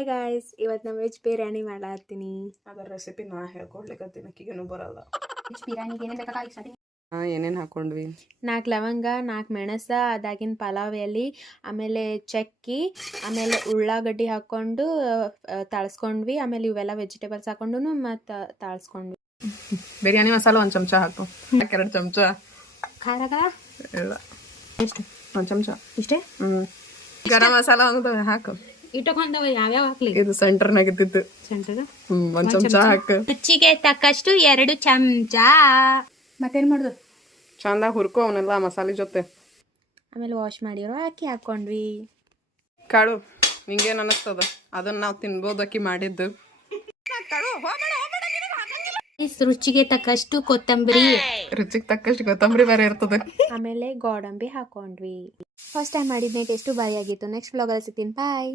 Hi guys, ಇವತ್ತು ನಾನು veg biryani ಮಾಡತ್ತೀನಿ. ಅದರ ರೆಸಿಪಿ ನಾ ಹೇಳ್ಕೊಡ್ಲಿಕ್ಕತ್ತೀನಿ, ಅಕ್ಕಿಗೇನು ಬರಲ್ಲ. ವೆಜ್ ಬಿರಿಯಾನಿಗೆ ಏನೇನು ಬೇಕಾಗಿ ಏನೇನು ಹಾಕೊಂಡ್ವಿ? 4 ಲವಂಗ, 4 ಮೆಣಸ, ಅದಾಗಿನ ಪಲಾವ್ ಎಲೆ, ಆಮೇಲೆ ಚಕ್ಕಿ, ಆಮೇಲೆ ಉಳ್ಳಾಗಡ್ಡಿ ಹಾಕ್ಕೊಂಡು ತಾಳ್ಸ್ಕೊಂಡ್ವಿ. ಆಮೇಲೆ ಇವೆಲ್ಲ ವೆಜಿಟೇಬಲ್ಸ್ ಹಾಕೊಂಡು ಮತ್ತು ತಾಳ್ಸ್ಕೊಂಡ್ವಿ. ಬಿರಿಯಾನಿ ಮಸಾಲ 1 ಚಮಚ ಹಾಕು. 2 ಚಮಚ ಖಾರ ಇಲ್ಲ, ಎಷ್ಟು? 1 ಚಮಚ ಇಷ್ಟೇ. ಗರಂ ಮಸಾಲ ಒಂದು ಹಾಕು. ಇಟ್ಟಕೊಂಡವ ಯಾವ್ಯಾವ ಹಾಕ್ಲಿ? ಇದು ಸೆಂಟರ್ನಾಗ ಇದ್ದಿದ್ದು ಸೆಂಟರ್. 1 ಚಮಚ ಹಾಕು. ರುಚಿಗೆ ತಕ್ಕಷ್ಟು 2 ಚಮಚ. ಮತ್ತೇನ್ ಮಾಡುದು? ಚಂದಾಗ ಹುರ್ಕೊ ಅವನ್ನೆಲ್ಲ ಮಸಾಲೆ ಜೊತೆ. ಆಮೇಲೆ ವಾಶ್ ಮಾಡಿರೋ ಅಕ್ಕಿ ಹಾಕೊಂಡ್ವಿ. ಕಾಳು ನಿಂಗೇನು ಅನ್ನಿಸ್ತದ? ಅದನ್ನ ನಾವು ತಿನ್ಬೋದು, ಅಕ್ಕಿ ಮಾಡಿದ್ದು. ರುಚಿಗೆ ತಕ್ಕಷ್ಟು ಕೊತ್ತಂಬರಿ. ರುಚಿಗೆ ತಕ್ಕಷ್ಟು ಕೊತ್ತಂಬರಿ ಬೇರೆ ಇರ್ತದೆ. ಆಮೇಲೆ ಗೋಡಂಬಿ ಹಾಕೊಂಡ್ವಿ. ಫಸ್ಟ್ ಟೈಮ್ ಮಾಡಿದ್ನೆ, ಟೇಸ್ಟು ಬಾರಿ ಆಗಿತ್ತು. ನೆಕ್ಸ್ಟ್ ವ್ಲಾಗಲ್ಲಿ ಸಿಗ್ತೀನಿ. ಬಾಯ್.